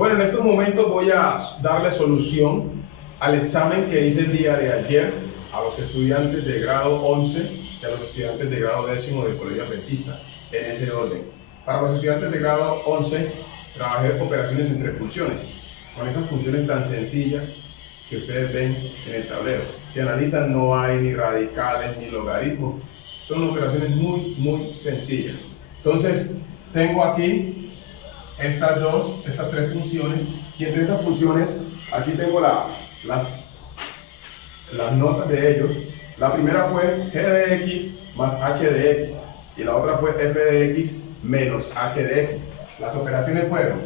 Bueno, en estos momentos voy a darle solución al examen que hice el día de ayer a los estudiantes de grado 11 y a los estudiantes de grado 10 del Colegio Adventista, en ese orden. Para los estudiantes de grado 11, trabajé operaciones entre funciones, con esas funciones tan sencillas que ustedes ven en el tablero. Si analizan, no hay ni radicales ni logaritmos, son operaciones muy sencillas. Entonces, tengo aquí estas tres funciones, y entre esas funciones, aquí tengo las notas de ellos. La primera fue g de x más h de x, y la otra fue f de x menos h de x. Las operaciones fueron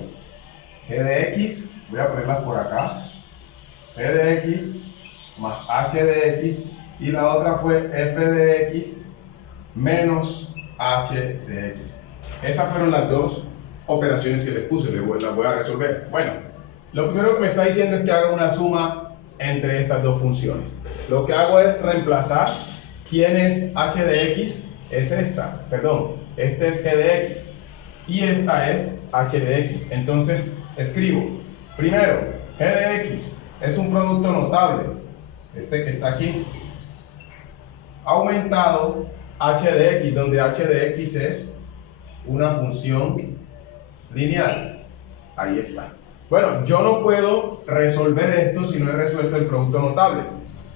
g de x, voy a ponerlas por acá, g de x más h de x, y la otra fue f de x menos h de x. Esas fueron las dos operaciones que les puse, las voy a resolver. Bueno, lo primero que me está diciendo es que haga una suma entre estas dos funciones. Lo que hago es reemplazar quién es h de x, es esta, perdón, este es g de x y esta es h de x. Entonces escribo, primero, g de x es un producto notable, este que está aquí, aumentado h de x, donde h de x es una función lineal. Ahí está. Bueno, yo no puedo resolver esto si no he resuelto el producto notable.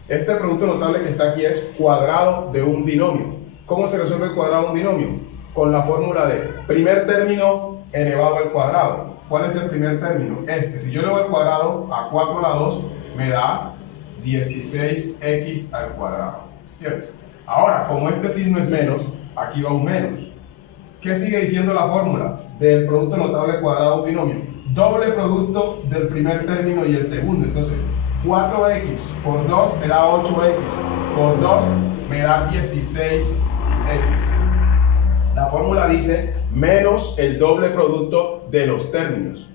Este producto notable que está aquí es cuadrado de un binomio. ¿Cómo se resuelve el cuadrado de un binomio? Con la fórmula de primer término elevado al cuadrado. ¿Cuál es el primer término? Si yo elevo al cuadrado a 4 a la 2, me da 16x al cuadrado, ¿cierto? Ahora, como este signo es menos, aquí va un menos. ¿Qué sigue diciendo la fórmula del producto notable cuadrado de un binomio? Doble producto del primer término y el segundo. Entonces, 4x por 2 me da 8x, por 2 me da 16x. La fórmula dice menos el doble producto de los términos.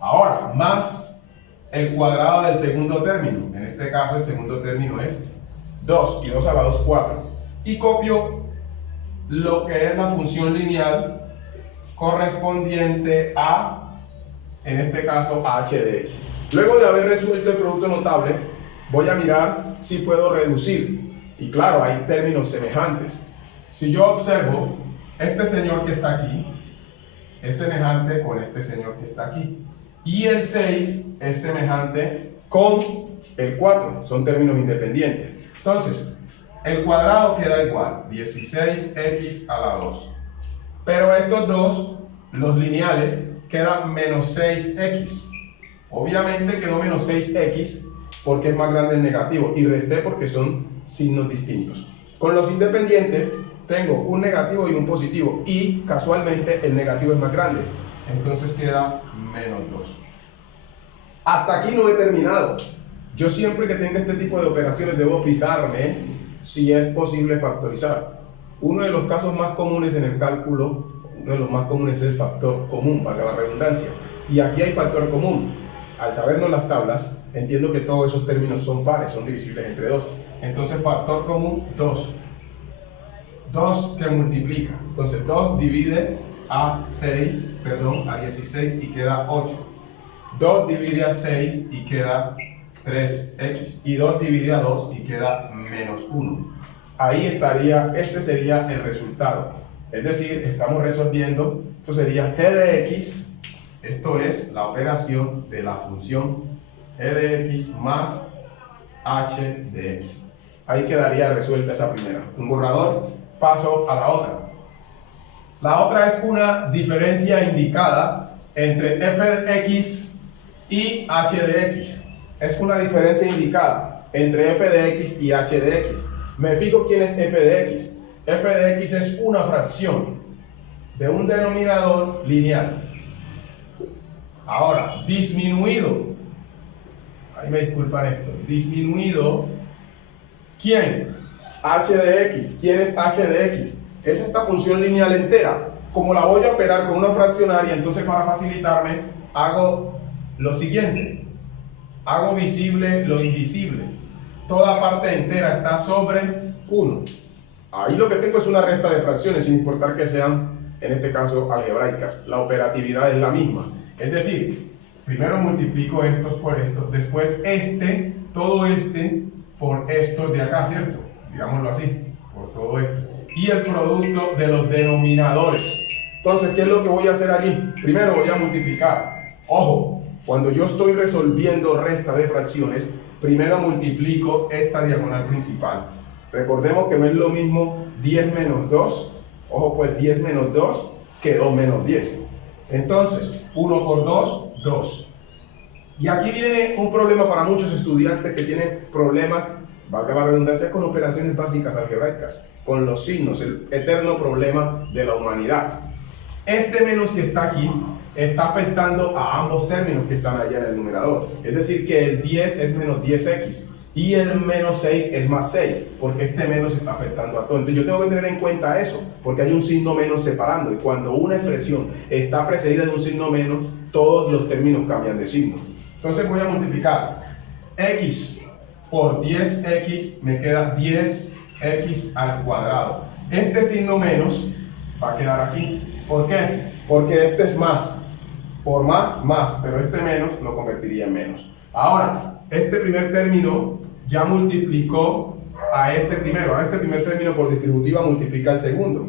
Ahora, más el cuadrado del segundo término. En este caso, el segundo término es 2, y 2 a la 2, 4. Y copio lo que es la función lineal correspondiente a, en este caso, a h de x. Luego de haber resuelto el producto notable, voy a mirar si puedo reducir. Y claro, hay términos semejantes. Si yo observo, este señor que está aquí es semejante con este señor que está aquí. Y el 6 es semejante con el 4. Son términos independientes. Entonces, el cuadrado queda igual, 16x a la 2. Pero estos dos, los lineales, quedan menos 6x. Obviamente quedó menos 6x porque es más grande el negativo, y resté porque son signos distintos. Con los independientes tengo un negativo y un positivo, y casualmente el negativo es más grande. Entonces queda menos 2. Hasta aquí no he terminado. Yo siempre que tenga este tipo de operaciones debo fijarme si es posible factorizar. Uno de los casos más comunes en el cálculo, uno de los más comunes es el factor común, para la redundancia. Y aquí hay factor común. Al sabernos las tablas, entiendo que todos esos términos son pares, son divisibles entre 2. Entonces, factor común, 2. 2 que multiplica. Entonces, 2 divide a 16 y queda 8. 2 divide a 6 y queda 3x, y 2 divide a 2 y queda menos 1. Ahí estaría, este sería el resultado. Es decir, estamos resolviendo, esto sería g de x, esto es la operación de la función g de x más h de x. Ahí quedaría resuelta esa primera. Un borrador, paso a la otra. La otra es una diferencia indicada entre f de x y h de x. Es una diferencia indicada entre f de x y h de x. Me fijo quién es f de x. F de x es una fracción de un denominador lineal. Ahora, disminuido. Ahí me disculpan esto. Disminuido. ¿Quién? H de x. ¿Quién es h de x? Es esta función lineal entera. Como la voy a operar con una fraccionaria, entonces para facilitarme, hago lo siguiente. Hago visible lo invisible. Toda parte entera está sobre 1. Ahí lo que tengo es una resta de fracciones, sin importar que sean, en este caso, algebraicas. La operatividad es la misma. Es decir, Primero multiplico estos por estos, después todo este por estos de acá, ¿cierto? Digámoslo así, por todo esto. Y el producto de los denominadores. Entonces, ¿qué es lo que voy a hacer allí? Primero voy a multiplicar. Ojo, cuando yo estoy resolviendo resta de fracciones, primero multiplico esta diagonal principal. Recordemos que no es lo mismo 10 menos 2, ojo pues 10 menos 2 que 2 menos 10. Entonces, 1 por 2, 2. Y aquí viene un problema para muchos estudiantes que tienen problemas, valga la redundancia, con operaciones básicas algebraicas, con los signos, el eterno problema de la humanidad. Este menos que está aquí está afectando a ambos términos que están allá en el numerador. Es decir, que el 10 es menos 10x y el menos 6 es más 6, porque este menos está afectando a todo. Entonces yo tengo que tener en cuenta eso, porque hay un signo menos separando, y cuando una expresión está precedida de un signo menos, todos los términos cambian de signo. Entonces voy a multiplicar x por 10x, me queda 10x al cuadrado. Este signo menos va a quedar aquí. ¿Por qué? Porque este es más. Por más, más, pero este menos lo convertiría en menos. Ahora, este primer término ya multiplicó a este primero. Ahora este primer término por distributiva multiplica el segundo.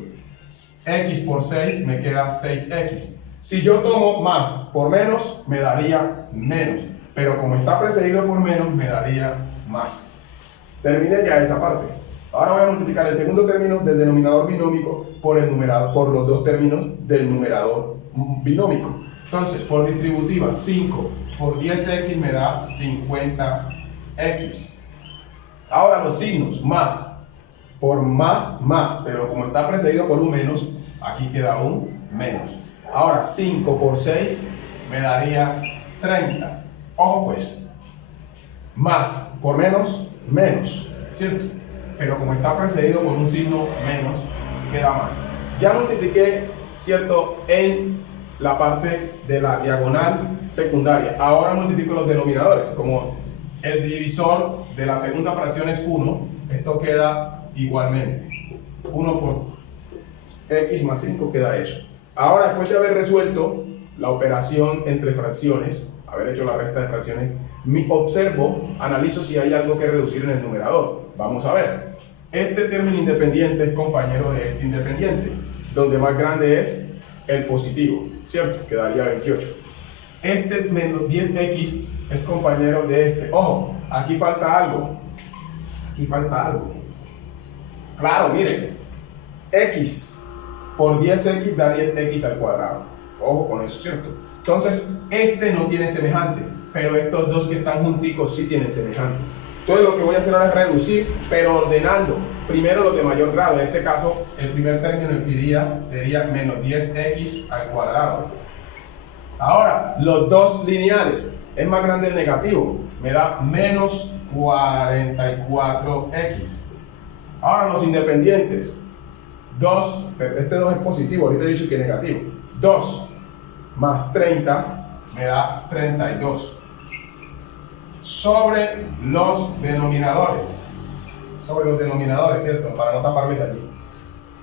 X por 6 me queda 6x. Si yo tomo más por menos, me daría menos. Pero como está precedido por menos, me daría más. Terminé ya esa parte. Ahora voy a multiplicar el segundo término del denominador binómico por el numerador, por los dos términos del numerador binómico. Entonces, por distributiva, 5 por 10x me da 50x. Ahora los signos, más por más, más, pero como está precedido por un menos, aquí queda un menos. Ahora 5 por 6 me daría 30. Ojo pues, más por menos, menos, ¿cierto? Pero como está precedido por un signo menos, queda más. Ya multipliqué, ¿cierto?, en la parte de la diagonal secundaria. Ahora multiplico los denominadores. Como el divisor de la segunda fracción es 1, esto queda igualmente. 1 por x más 5 queda eso. Ahora, después de haber resuelto la operación entre fracciones, haber hecho la resta de fracciones, observo, analizo si hay algo que reducir en el numerador. Vamos a ver. Este término independiente es compañero de este independiente, donde más grande es el positivo, ¿cierto? Quedaría 28. Este menos 10x es compañero de este. Ojo, aquí falta algo. Aquí falta algo. Claro, miren. X por 10x da 10x al cuadrado. Ojo con eso, ¿cierto? Entonces, este no tiene semejante, pero estos dos que están junticos sí tienen semejante. Entonces lo que voy a hacer ahora es reducir, pero ordenando. Primero los de mayor grado. En este caso, el primer término sería menos 10x al cuadrado. Ahora, los dos lineales. Es más grande el negativo. Me da menos 44x. Ahora los independientes. 2, este 2 es positivo, ahorita he dicho que es negativo. 2 más 30 me da 32. Sobre los denominadores. Sobre los denominadores, ¿cierto? Para no taparles allí.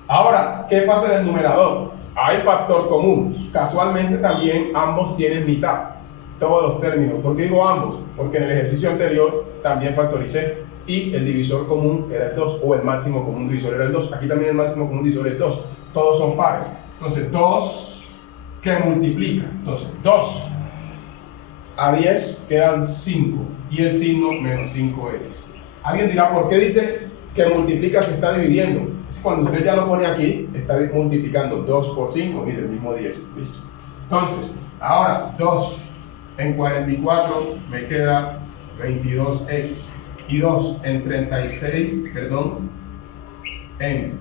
Ahora, ¿qué pasa en el numerador? Hay factor común. Casualmente también ambos tienen mitad. Todos los términos. ¿Por qué digo ambos? Porque en el ejercicio anterior también factoricé. Y el divisor común era el 2. O el máximo común divisor era el 2. Aquí también el máximo común divisor es 2. Todos son pares. Entonces, 2 que multiplica. Entonces, 2 a 10 quedan 5 y el signo menos 5x. Alguien dirá, ¿por qué dice que multiplica se está dividiendo? Es cuando usted ya lo pone aquí, está multiplicando 2 por 5, mire, el mismo 10, listo. Entonces, ahora 2 en 44 me queda 22x y 2 en 36, perdón, en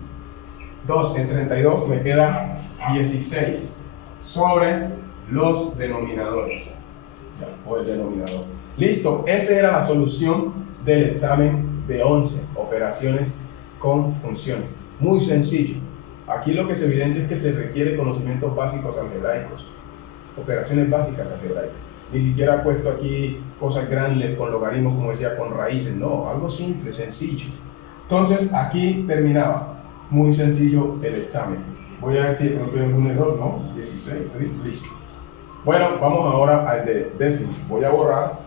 2 en 32 me queda 16 sobre los denominadores. O el denominador. Listo, esa era la solución del examen de 11 operaciones con funciones. Muy sencillo. Aquí lo que se evidencia es que se requiere conocimientos básicos algebraicos, operaciones básicas algebraicas. Ni siquiera he puesto aquí cosas grandes con logaritmos, como decía, con raíces. No, algo simple, sencillo. Entonces aquí terminaba. Muy sencillo el examen. Voy a ver si no tuve algún error, ¿no? 16, listo. Bueno, vamos ahora al de décimo. Voy a borrar.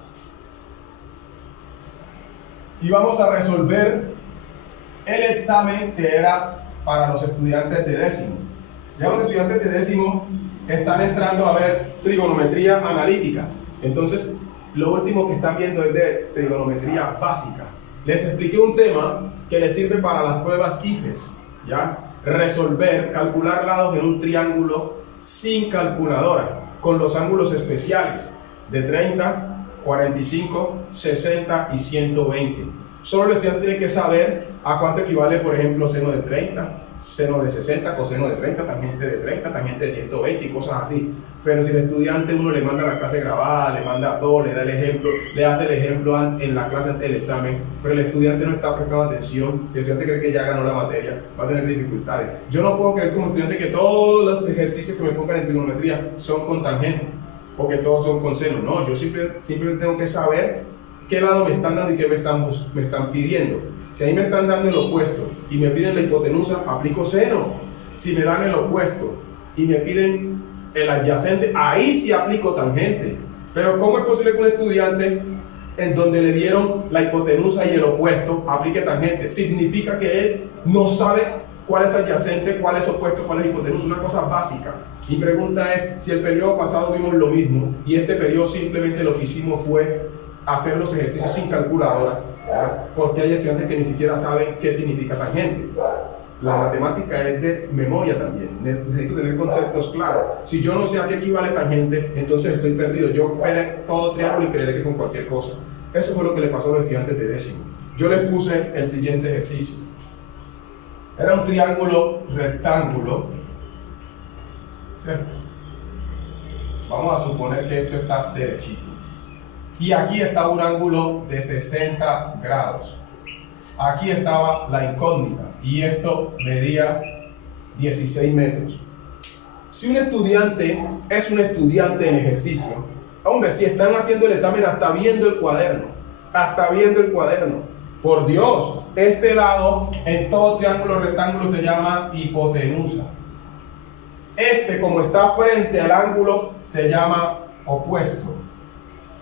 Y vamos a resolver el examen que era para los estudiantes de décimo. Ya los estudiantes de décimo están entrando a ver trigonometría analítica. Entonces, lo último que están viendo es de trigonometría básica. Les expliqué un tema que les sirve para las pruebas IFES, ¿ya? Resolver, calcular lados en un triángulo sin calculadora, con los ángulos especiales de 30, 45, 60 y 120. Solo el estudiante tiene que saber a cuánto equivale, por ejemplo, seno de 30, seno de 60, coseno de 30, tangente de 30, tangente de 120 y cosas así. Pero si el estudiante uno le manda la clase grabada, le manda todo, le da el ejemplo, le hace el ejemplo en la clase antes del examen, pero el estudiante no está prestando atención, si el estudiante cree que ya ganó la materia, va a tener dificultades. Yo no puedo creer como estudiante que todos los ejercicios que me pongan en trigonometría son con tangente, o que todos son con seno. No, yo simplemente tengo que saber qué lado me están dando y qué me están pidiendo. Si a mí me están dando el opuesto y me piden la hipotenusa, aplico seno. Si me dan el opuesto y me piden el adyacente, ahí sí aplico tangente. Pero ¿cómo es posible que un estudiante en donde le dieron la hipotenusa y el opuesto aplique tangente? Significa que él no sabe cuál es adyacente, cuál es opuesto, cuál es hipotenusa, una cosa básica. Mi pregunta es, si el periodo pasado vimos lo mismo y este periodo simplemente lo que hicimos fue hacer los ejercicios sin calculadora, ¿verdad? Porque hay estudiantes que ni siquiera saben qué significa tangente. La matemática es de memoria también, necesito tener conceptos claros. Si yo no sé a qué equivale tangente, entonces estoy perdido. Yo veré todo triángulo y creeré que con cualquier cosa. Eso fue lo que le pasó a los estudiantes de décimo. Yo les puse el siguiente ejercicio. Era un triángulo rectángulo, ¿cierto? Vamos a suponer que esto está derechito. Y aquí está un ángulo de 60 grados. Aquí estaba la incógnita y esto medía 16 metros. Si un estudiante es un estudiante en ejercicio, hombre, si están haciendo el examen hasta viendo el cuaderno, por Dios, este lado en todo triángulo rectángulo se llama hipotenusa. Este, como está frente al ángulo, se llama opuesto.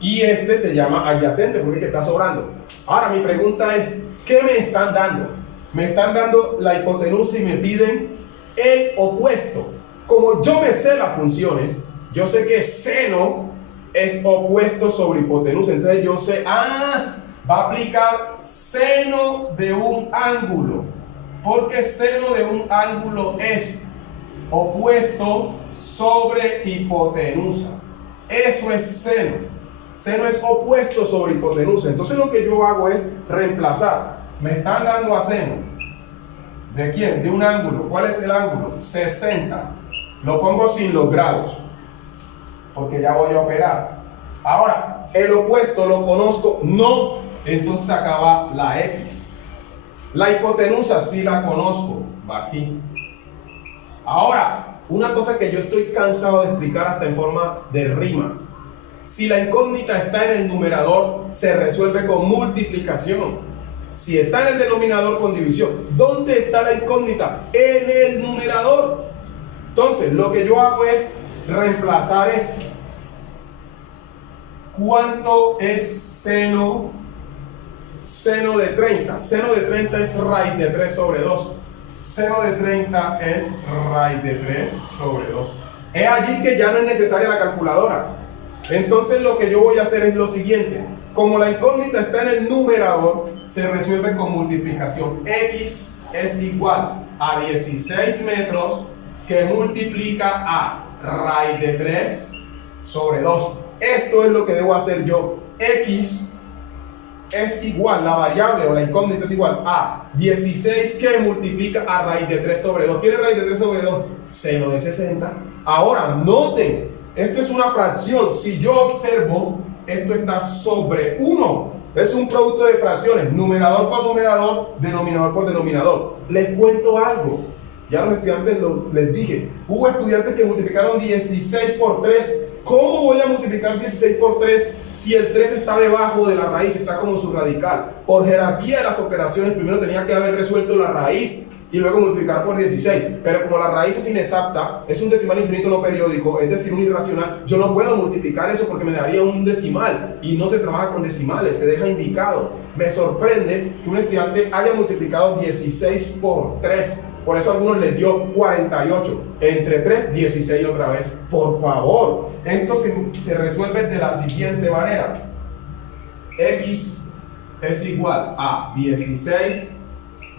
Y este se llama adyacente porque es que está sobrando. Ahora mi pregunta es, ¿qué me están dando? Me están dando la hipotenusa y me piden el opuesto. Como yo me sé las funciones, yo sé que seno es opuesto sobre hipotenusa. Entonces yo sé, va a aplicar seno de un ángulo. Porque seno de un ángulo es opuesto sobre hipotenusa. Eso es seno. Seno es opuesto sobre hipotenusa. Entonces lo que yo hago es reemplazar. Me están dando a seno. ¿De quién? De un ángulo. ¿Cuál es el ángulo? 60. Lo pongo sin los grados, porque ya voy a operar. Ahora, el opuesto lo conozco. No. Entonces acaba la X. La hipotenusa sí la conozco. Va aquí. Ahora, una cosa que yo estoy cansado de explicar hasta en forma de rima. Si la incógnita está en el numerador, se resuelve con multiplicación. Si está en el denominador, con división. ¿Dónde está la incógnita? En el numerador. Entonces, lo que yo hago es reemplazar esto. ¿Cuánto es seno de 30? Seno de 30 es raíz de 3 sobre 2. Seno de 30 es raíz de 3 sobre 2. Es allí que ya no es necesaria la calculadora. Entonces lo que yo voy a hacer es lo siguiente. Como la incógnita está en el numerador, se resuelve con multiplicación. X es igual a 16 metros que multiplica a raíz de 3 sobre 2. Esto es lo que debo hacer yo. X es igual, la variable o la incógnita es igual a 16 que multiplica a raíz de 3 sobre 2. ¿Quién es raíz de 3 sobre 2? Seno de 60. Ahora, noten. Esto es una fracción. Si yo observo, esto está sobre 1. Es un producto de fracciones. Numerador por numerador, denominador por denominador. Les cuento algo. Ya los estudiantes les dije. Hubo estudiantes que multiplicaron 16 por 3. ¿Cómo voy a multiplicar 16 por 3 si el 3 está debajo de la raíz? Está como su radical. Por jerarquía de las operaciones, primero tenía que haber resuelto la raíz y luego multiplicar por 16. Pero como la raíz es inexacta, es un decimal infinito no periódico, es decir, un irracional, yo no puedo multiplicar eso porque me daría un decimal y no se trabaja con decimales, se deja indicado. Me sorprende que un estudiante haya multiplicado 16 por 3. Por eso a algunos les dio 48. Entre 3, 16 otra vez. Por favor, esto se resuelve de la siguiente manera. X es igual a 16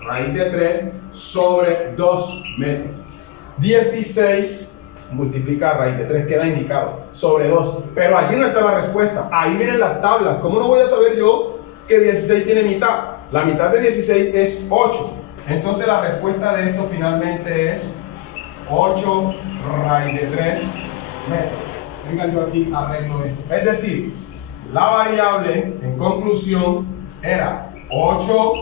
raíz de 3 sobre 2 metros. 16 multiplica raíz de 3, queda indicado, sobre 2. Pero allí no está la respuesta. Ahí vienen las tablas. ¿Cómo no voy a saber yo que 16 tiene mitad? La mitad de 16 es 8. Entonces la respuesta de esto finalmente es 8 raíz de 3 metros. Vengan, yo aquí arreglo esto. Es decir, la variable en conclusión era 8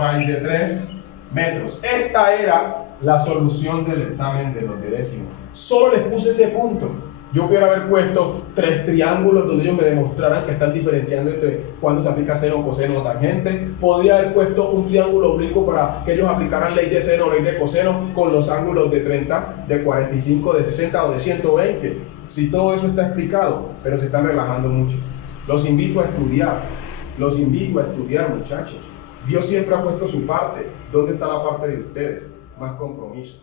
raíz de 3 metros. Esta era la solución del examen de los de décimo. Solo les puse ese punto. Yo pudiera haber puesto 3 triángulos donde ellos me demostraran que están diferenciando entre cuando se aplica seno, coseno o tangente. Podría haber puesto un triángulo oblicuo para que ellos aplicaran ley de seno o ley de coseno con los ángulos de 30, de 45, de 60 o de 120. Si todo eso está explicado, pero se están relajando mucho. Los invito a estudiar. Los invito a estudiar, muchachos. Dios siempre ha puesto su parte. ¿Dónde está la parte de ustedes? Más compromiso.